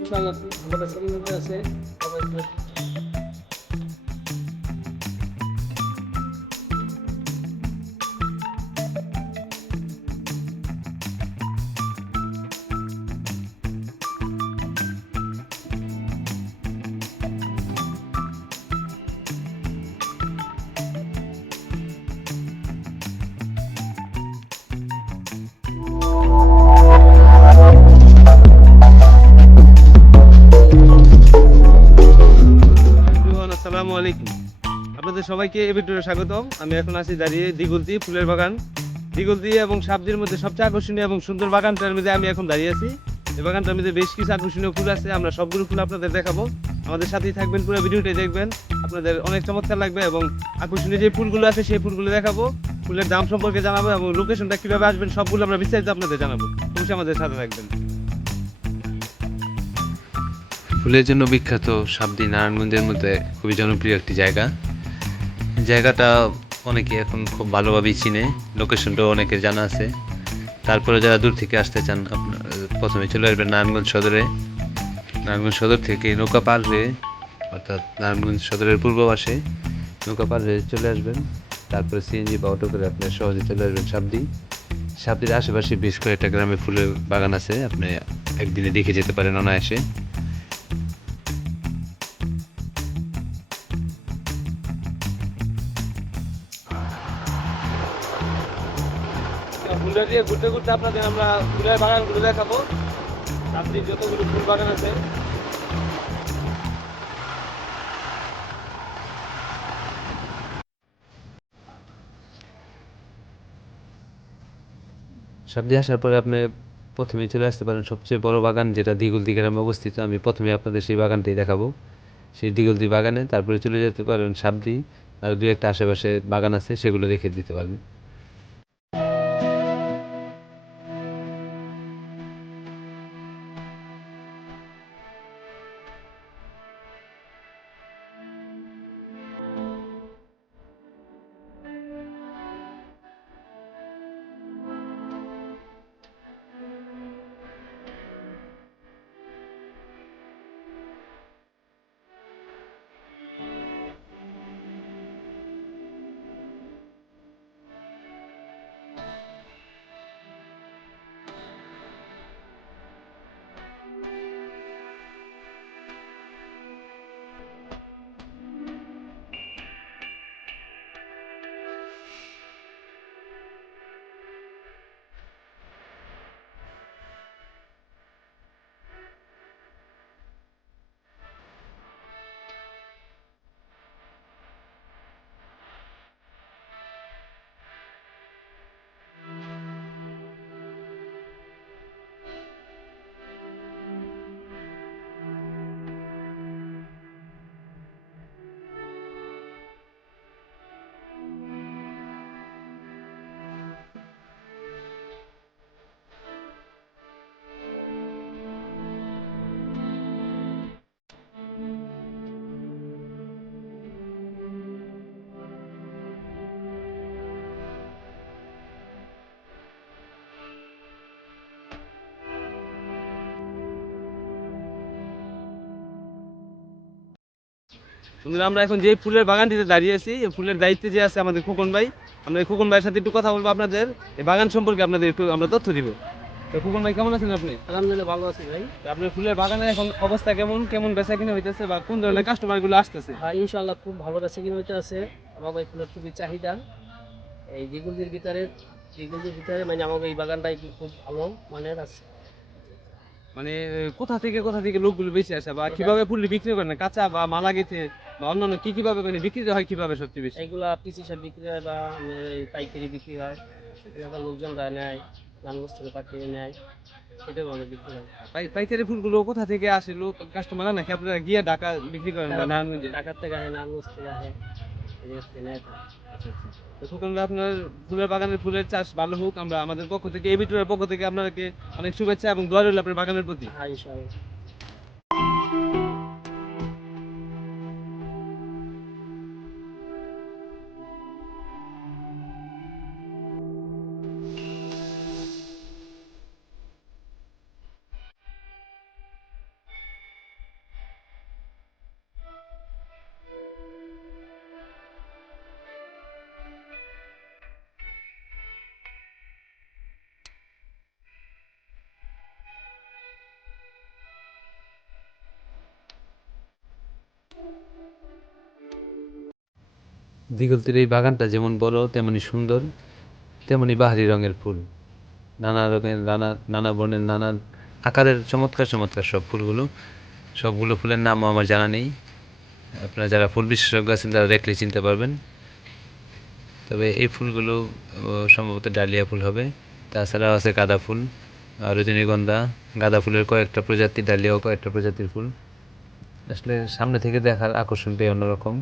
ইনশাআল্লাহ আমাদের সামনে আছে সবাইকে এ ভিডিওতে স্বাগতম। আমি এখন আছি দাঁড়িয়ে দিগুলতি ফুলের বাগান। দিগুলতি এবং সাবদির মধ্যে সবচেয়ে আকর্ষণীয় এবং সুন্দর বাগানটার মধ্যে আমি এখন দাঁড়িয়ে আছি। এই বাগানটার মধ্যে বেশ কিছু আকর্ষণীয় ফুল আছে, আমরা সবগুলো ফুল আপনাদের দেখাবো। আমাদের সাথেই থাকবেন, পুরো ভিডিওটাই দেখবেন। আপনাদের অনেক চমৎকার লাগবে এবং আকর্ষণীয় যে ফুলগুলো আছে, সেই ফুলগুলো দেখাবো। ফুলের দাম সম্পর্কে জানাব এবং লোকেশনটা কীভাবে আসবেন, সবগুলো আমরা বিস্তারিত আপনাদের জানাব। অবশ্যই আমাদের সাথে থাকবেন। ফুলের জন্য বিখ্যাত সাবদি নারায়ণগঞ্জের মধ্যে খুবই জনপ্রিয় একটি জায়গা। জায়গাটা অনেকে এখন খুব ভালোভাবেই চিনে লোকেশনটাও অনেকের জানা আছে। তারপরে যারা দূর থেকে আসতে চান, আপনার, প্রথমে চলে আসবেন নারায়ণগঞ্জ সদরে। নারায়ণগঞ্জ সদর থেকে নৌকা পার হয়ে, অর্থাৎ নারায়ণগঞ্জ সদরের পূর্ব পাশে নৌকা পার হয়ে চলে আসবেন। তারপরে সিএনজি বা অটো করে আপনি সহজে চলে আসবেন সাবদি। সাবদির আশেপাশে বেশ কয়েকটা গ্রামে ফুলের বাগান আছে, আপনি একদিনে দেখে যেতে পারেন অনায়াসে। দিয়ে ঘুরতে ঘুরতে আপনাদের আমরা ফুলের বাগানগুলো দেখাবো। আপনি যতগুলো ফুল বাগান আছে। সাবদি আসার পরে আপনি প্রথমে চলে আসতে পারেন সবচেয়ে বড় বাগান, যেটা দিগুলদি গ্রামে অবস্থিত। আমি প্রথমে আপনাদের সেই বাগানটাই দেখাবো। সেই দিগুলদি বাগানে তারপরে চলে যেতে পারেন সাবদি আর দু একটা আশেপাশে বাগান আছে, সেগুলো দেখে দিতে পারবেন বন্ধুরা আমরা এখন যে ফুলের বাগানটিতে দাঁড়িয়ে আছি এই ফুলের দায়িত্বে যে আছে আমাদের খোকন ভাই আমরা এই খোকন ভাইয়ের সাথে একটু কথা বলব আপনাদের এই বাগান সম্পর্কে আপনাদের একটু আমরা তথ্য দিব। তো খোকন ভাই কেমন আছেন আপনি? আলহামদুলিল্লাহ ভালো আছি ভাই। আপনার ফুলের বাগানের এখন অবস্থা কেমন? কেমন বেচা কিনে হইতেছে বা কোন ধরনের কাস্টমারগুলো আসতেছে? হ্যাঁ ইনশাআল্লাহ খুব ভালো কাছে কিনে হইতে আছে আমার এই ফুলের খুবই চাহিদা। এই দিগুলদির ভিতরে দিগুলদির ভিতরে মানে আমাকে এই বাগানটাই খুব ভালো মানের আছে। মানে কোথা থেকে কোথা থেকে লোকগুলো বেশি আসে বা কীভাবে ফুল বিক্রি করেন? কাঁচা বা মালা গেছে বা অন্যান্য কি কীভাবে মানে বিক্রি হয় কীভাবে সবচেয়ে বেশি? এইগুলা পিস হিসাবে বিক্রি হয় বা পাইকারি বিক্রি হয়। এলাকার লোকজনরা নেয় নানগঞ্জ থেকে পাঠিয়ে নেয়। এটা ভালো বিক্রি হয়। পাইকারি ফুলগুলো কোথা থেকে আসে? লোক কাস্টমার নাকি আপনারা গিয়ে ঢাকা বিক্রি করেন নারায়ণগঞ্জে? ঢাকার থেকে আসে নানগঞ্জ থেকে আসে। সুতরাং আপনার ফুলের বাগানের ফুলের চাষ ভালো হোক আমরা আমাদের পক্ষ থেকে এই ভিডিওর পক্ষ থেকে আপনাদেরকে অনেক শুভেচ্ছা এবং দোয়া রইল আপনার বাগানের প্রতি। দিগলতির এই বাগানটা যেমন বড় তেমনি সুন্দর তেমনি বাহারি রঙের ফুল। নানা রঙের, নানা নানা বর্ণের, নানা আকারের চমৎকার চমৎকার সব ফুলগুলো। সবগুলো ফুলের নামও আমার জানা নেই। আপনারা যারা ফুল বিশেষজ্ঞ আছেন, তারা দেখলে চিনতে পারবেন। তবে এই ফুলগুলো সম্ভবত ডালিয়া ফুল হবে। তাছাড়াও আছে গাঁদা ফুল, আর রজনীগন্ধা। গাঁদা ফুলের কয়েকটা প্রজাতি, ডালিয়াও কয়েকটা প্রজাতির ফুল। আসলে সামনে থেকে দেখার আকর্ষণটাই অন্যরকম।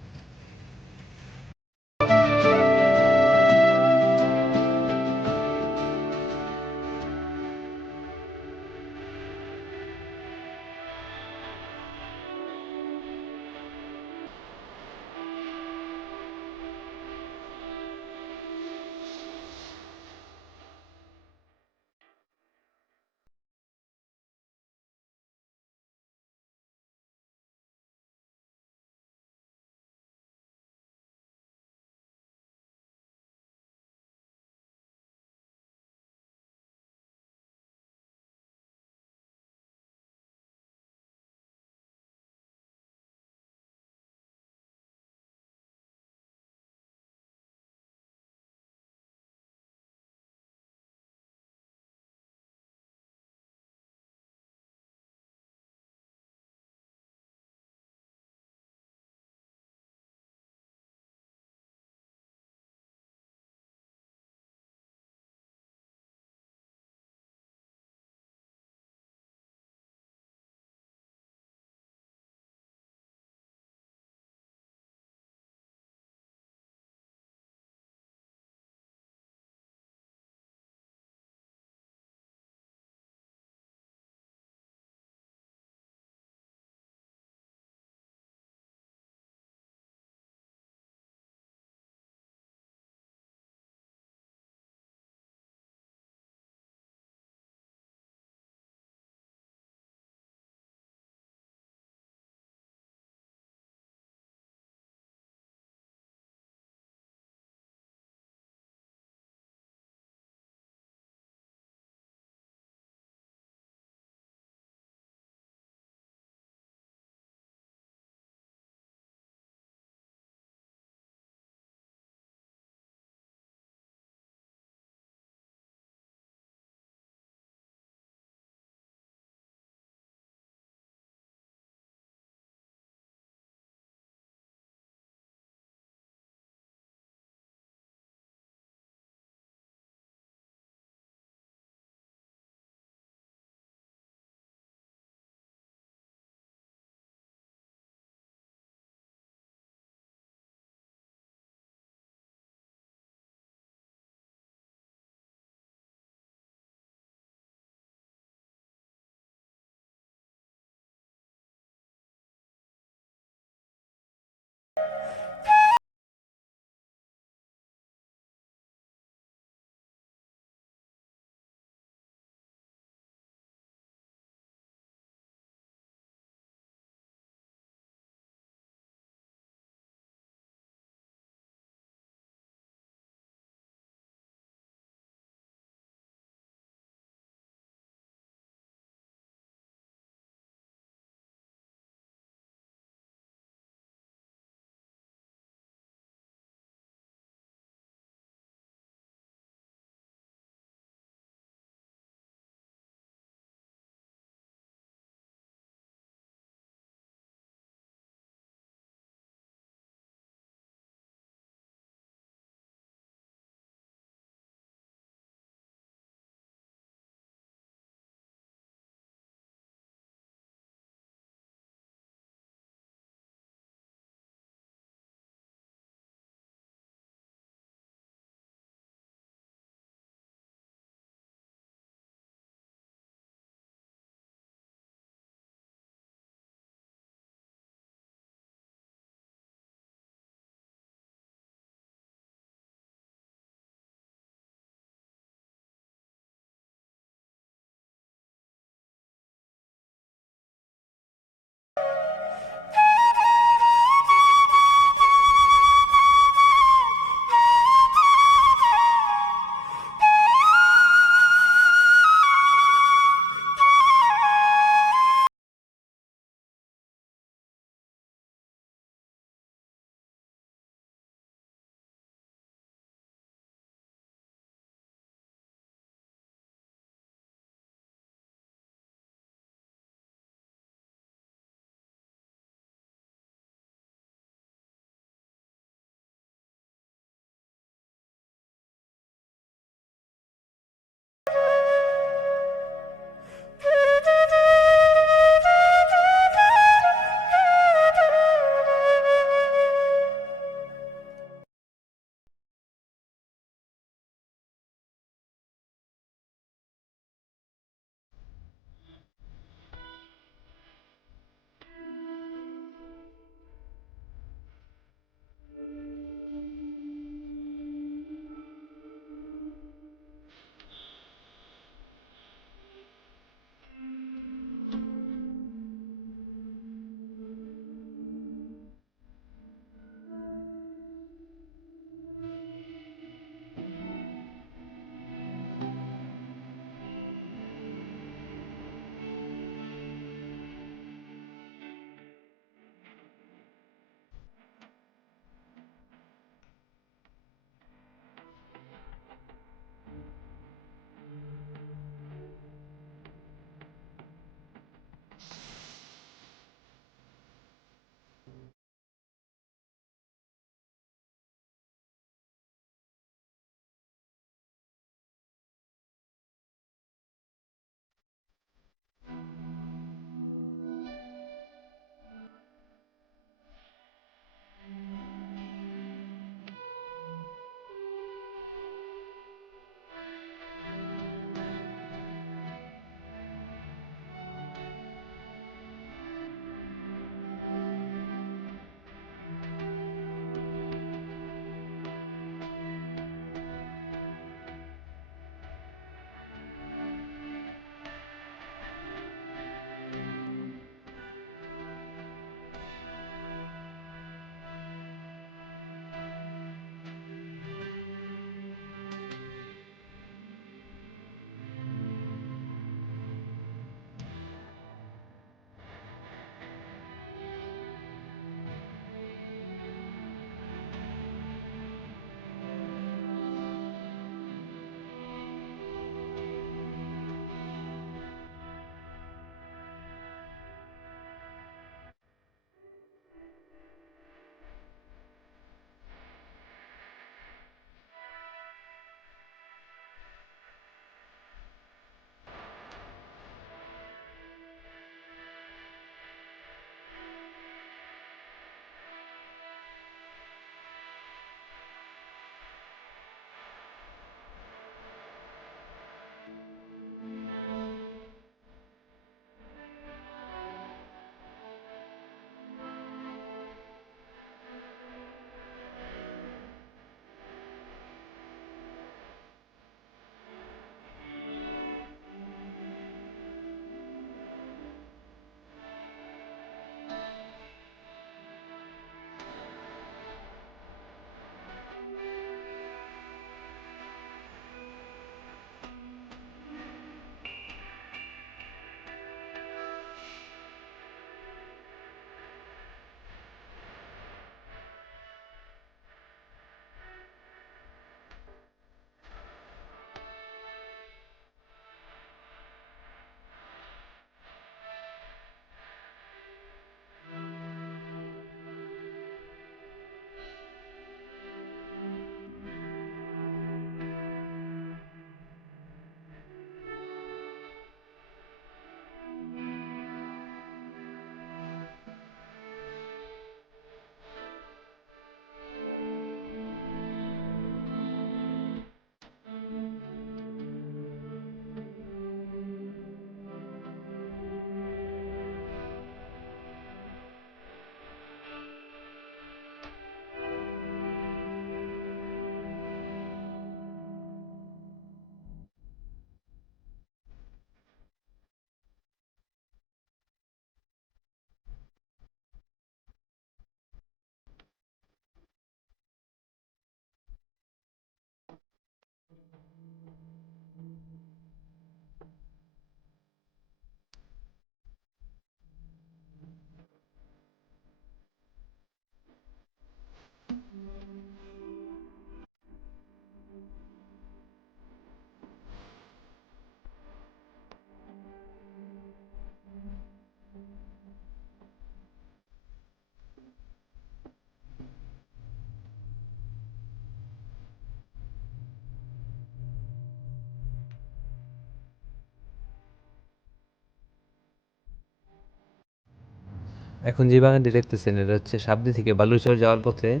এখন যে বাগানটি দেখতেছেন, এটা হচ্ছে সাবদি থেকে বালুচর যাওয়ার পথে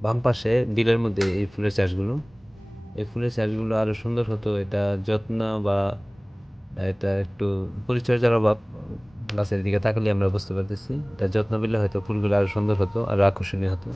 বাম পাশে বিলের মধ্যে এই ফুলের চাষগুলো। এই ফুলের চাষগুলো আরও সুন্দর হতো, এটা যত্ন বা এটা একটু পরিচর্যার অভাব। গাছের দিকে তাকালে আমরা বুঝতে পারতেছি, এটা যত্ন পেলে হয়তো ফুলগুলো আরও সুন্দর হতো আরও আকর্ষণীয় হতো।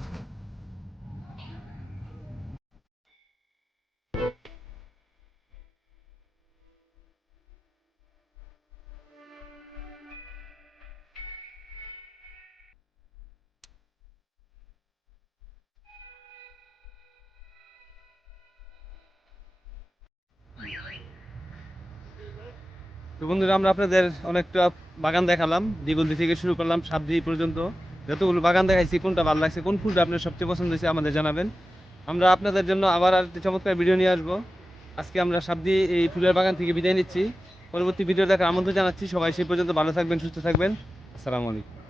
তো বন্ধুরা, আমরা আপনাদের অনেকটা বাগান দেখালাম। দিগলদি থেকে শুরু করলাম সাবদি পর্যন্ত। যতগুলো বাগান দেখাইছি, কোনটা ভালো লাগছে, কোন ফুলটা আপনার সবচেয়ে পছন্দ হয়েছে আমাদের জানাবেন। আমরা আপনাদের জন্য আবার আর চমৎকার ভিডিও নিয়ে আসব। আজকে আমরা সাবদি এই ফুলের বাগান থেকে বিদায় নিচ্ছি। পরবর্তী ভিডিও দেখার আমন্ত্রণ জানাচ্ছি। সবাই সেই পর্যন্ত ভালো থাকবেন, সুস্থ থাকবেন। আসসালামু আলাইকুম।